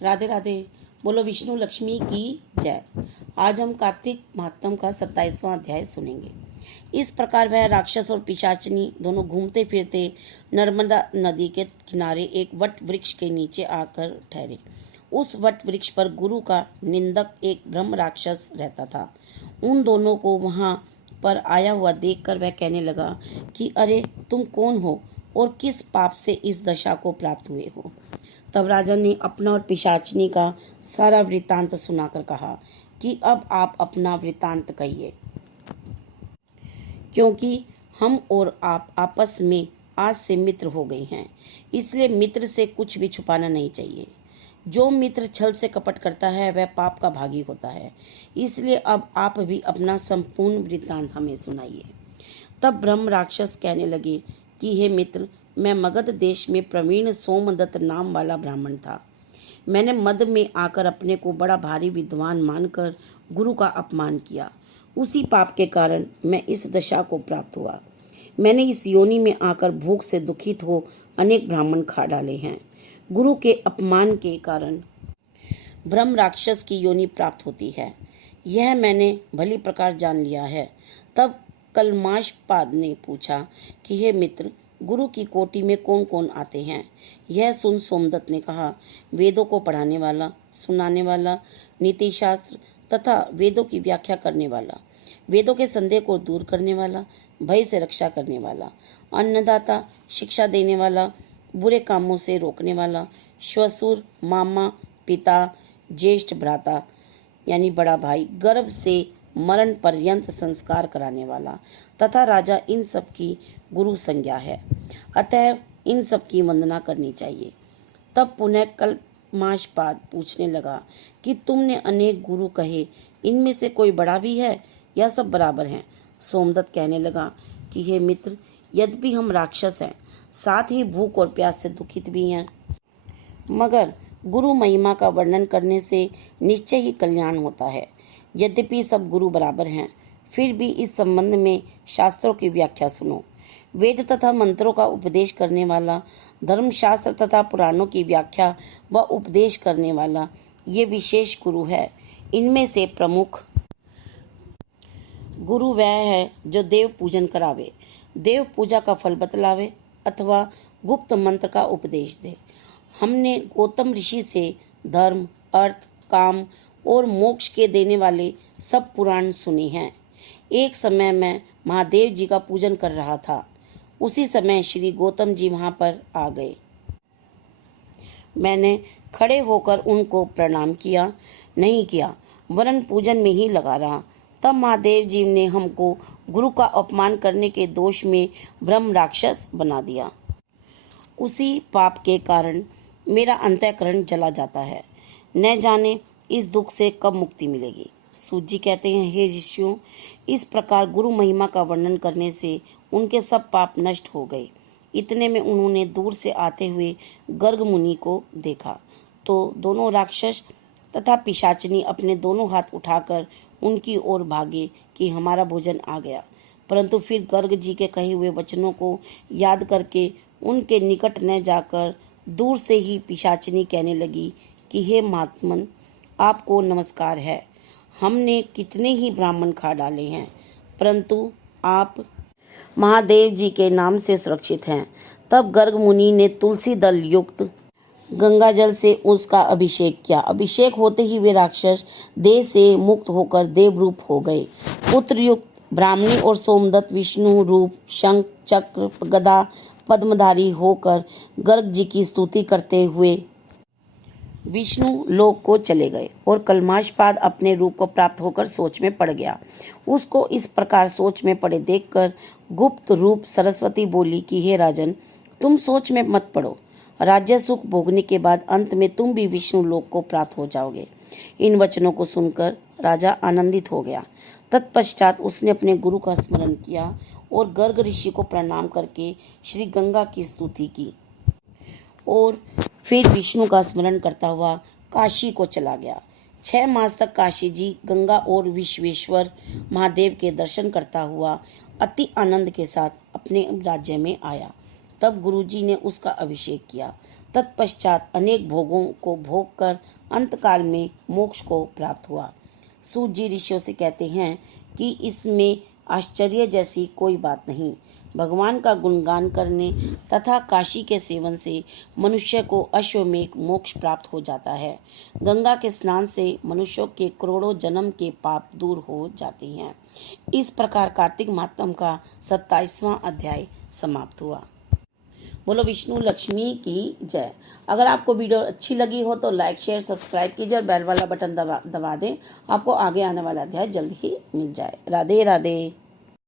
राधे राधे। बोलो विष्णु लक्ष्मी की जय। आज हम कार्तिक महात्म का 27वां अध्याय सुनेंगे। इस प्रकार वह राक्षस और पिशाचनी दोनों घूमते फिरते नर्मदा नदी के किनारे एक वट वृक्ष के नीचे आकर ठहरे। उस वट वृक्ष पर गुरु का निंदक एक ब्रह्म राक्षस रहता था। उन दोनों को वहां पर आया हुआ देखकर वह कहने लगा कि अरे तुम कौन हो और किस पाप से इस दशा को प्राप्त हुए हो। तब राजा ने अपना और पिशाचनी का सारा वृत्तांत सुनाकर कहा कि अब आप अपना वृत्तांत कहिए, क्योंकि हम और आप आपस में आज से मित्र हो गए हैं, इसलिए मित्र से कुछ भी छुपाना नहीं चाहिए। जो मित्र छल से कपट करता है वह पाप का भागी होता है। इसलिए अब आप भी अपना संपूर्ण वृत्तांत हमें सुनाइए। तब ब्रह्म राक्षस कहने लगे कि हे मित्र, मैं मगध देश में प्रवीण सोमदत्त नाम वाला ब्राह्मण था। मैंने मद में आकर अपने को बड़ा भारी विद्वान मानकर गुरु का अपमान किया। उसी पाप के कारण मैं इस दशा को प्राप्त हुआ। मैंने इस योनि में आकर भूख से दुखित हो अनेक ब्राह्मण खा डाले हैं। गुरु के अपमान के कारण ब्रह्म राक्षस की योनि प्राप्त होती है, यह मैंने भली प्रकार जान लिया है। तब कलमाशपाद ने पूछा कि हे मित्र, गुरु की कोटि में कौन कौन आते हैं। यह सुन सोमदत्त ने कहा, वेदों को पढ़ाने वाला, सुनाने वाला, नीति शास्त्र तथा वेदों की व्याख्या करने वाला, वेदों के संदेह को दूर करने वाला, भय से रक्षा करने वाला, अन्नदाता, शिक्षा देने वाला, बुरे कामों से रोकने वाला, श्वशुर, मामा, पिता, ज्येष्ठ भ्राता यानी बड़ा भाई, गर्भ से मरण पर्यंत संस्कार कराने वाला तथा राजा, इन सब की गुरु संज्ञा है। अतः इन सब की वंदना करनी चाहिए। तब पुनः कलमाशपाद पूछने लगा कि तुमने अनेक गुरु कहे, इनमें से कोई बड़ा भी है या सब बराबर हैं। सोमदत्त कहने लगा कि हे मित्र, यद्यपि हम राक्षस हैं, साथ ही भूख और प्यास से दुखित भी हैं, मगर गुरु महिमा का वर्णन करने से निश्चय ही कल्याण होता है। यद्यपि सब गुरु बराबर हैं, फिर भी इस संबंध में शास्त्रों की व्याख्या सुनो। वेद तथा मंत्रों का उपदेश करने वाला, धर्मशास्त्र तथा पुराणों की व्याख्या व उपदेश करने वाला, ये विशेष गुरु है। इनमें से प्रमुख गुरु वह है जो देव पूजन करावे, देव पूजा का फल बतलावे अथवा गुप्त मंत्र का उपदेश दे। हमने गौतम ऋषि से धर्म, अर्थ, काम और मोक्ष के देने वाले सब पुराण सुने हैं। एक समय मैं महादेव जी का पूजन कर रहा था। उसी समय श्री गौतम जी वहां पर आ गए। मैंने खड़े होकर उनको प्रणाम किया नहीं किया, वरन पूजन में ही लगा रहा। तब महादेव जी ने हमको गुरु का अपमान करने के दोष में ब्रह्म राक्षस बना दिया। उसी पाप के कारण मेरा अंतःकरण जला जाता है। न जाने इस दुख से कब मुक्ति मिलेगी। सूत जी कहते हैं, हे ऋषियों, इस प्रकार गुरु महिमा का वर्णन करने से उनके सब पाप नष्ट हो गए। इतने में उन्होंने दूर से आते हुए गर्ग मुनि को देखा तो दोनों राक्षस तथा पिशाचनी अपने दोनों हाथ उठाकर उनकी ओर भागे कि हमारा भोजन आ गया। परंतु फिर गर्ग जी के कहे हुए वचनों को याद करके उनके निकट न जाकर दूर से ही पिशाचनी कहने लगी कि हे महात्मन, आपको नमस्कार है। हमने कितने ही ब्राह्मण खा डाले हैं, परंतु आप महादेव जी के नाम से सुरक्षित हैं। तब गर्ग मुनि ने तुलसी दल युक्त गंगा जल से उसका अभिषेक किया। अभिषेक होते ही वे राक्षस देह से मुक्त होकर देव रूप हो गए। पुत्र युक्त ब्राह्मणी और सोमदत्त विष्णु रूप शंख, चक्र, गदा, पद्मधारी होकर गर्ग जी की स्तुति करते हुए विष्णु लोक को चले गए और कलमाशपाद अपने रूप को प्राप्त होकर सोच में पड़ गया। उसको इस प्रकार सोच में पड़े देखकर गुप्त रूप सरस्वती बोली कि हे राजन, तुम सोच में मत पड़ो। राज्य सुख भोगने के बाद अंत में तुम भी विष्णु लोक को प्राप्त हो जाओगे। इन वचनों को सुनकर राजा आनंदित हो गया। तत्पश्चात उसने अपने गुरु का स्मरण किया और गर्ग ऋषि को प्रणाम करके श्री गंगा की स्तुति की और फिर विष्णु का स्मरण करता हुआ काशी को चला गया। 6 मास तक काशी जी गंगा और विश्वेश्वर महादेव के दर्शन करता हुआ अति आनंद के साथ अपने राज्य में आया। तब गुरुजी ने उसका अभिषेक किया तत्पश्चात अनेक भोगों को भोग कर अंतकाल में मोक्ष को प्राप्त हुआ। सूत जी ऋषियों से कहते हैं कि इसमें आश्चर्य जैसी कोई बात नहीं। भगवान का गुणगान करने तथा काशी के सेवन से मनुष्य को अश्वमेध मोक्ष प्राप्त हो जाता है। गंगा के स्नान से मनुष्यों के करोड़ों जन्म के पाप दूर हो जाते हैं। इस प्रकार कार्तिक मातम का 27वां अध्याय समाप्त हुआ। बोलो विष्णु लक्ष्मी की जय। अगर आपको वीडियो अच्छी लगी हो तो लाइक शेयर सब्सक्राइब कीजिए और बेल वाला बटन दबा दें। आपको आगे आने वाला अध्याय जल्द ही मिल जाए। राधे राधे।